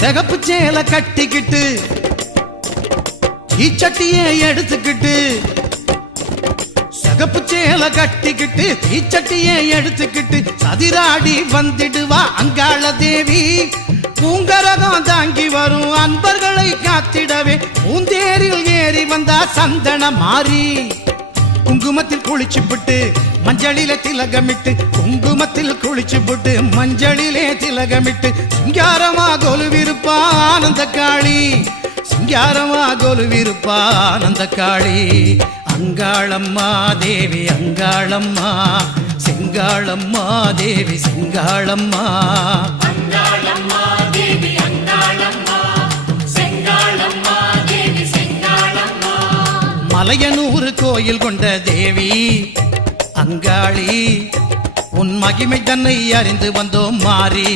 சிகப்பு சேலை கட்டிக்கிட்டு தீச்சட்டியை எடுத்துக்கிட்டு சிகப்பு சேலை கட்டிக்கிட்டு தீச்சட்டியை எடுத்துக்கிட்டு சதிராடி வந்திடுவா அங்காள தேவி. பூங்கரகம் தாங்கி வரும் அன்பர்களை காத்திடவே பூந்தேரில் ஏறி வந்தா சந்தன மாறி. குங்குமத்தில் குளிச்சுப்புட்டு மஞ்சளிலே திலகமிட்டு குங்குமத்தில் குளிச்சுப்புட்டு மஞ்சளிலே திலகமிட்டு சிங்காரமா கொலுவிருப்பா ஆனந்த காளி. சிங்காரமா கொலுவிருப்பா ஆனந்த காளி. அங்காளம்மா தேவி அங்காளம்மா செங்காளம்மா தேவி செங்காளம்மா. அங்காளம்மா தேவி அங்காளம்மா செங்காளம்மா தேவி செங்காளம்மா. மலையனூர் கோயில் கொண்ட தேவி அங்காளி. உன் மகிமை தன்னை அறிந்து வந்தோம் மாறி.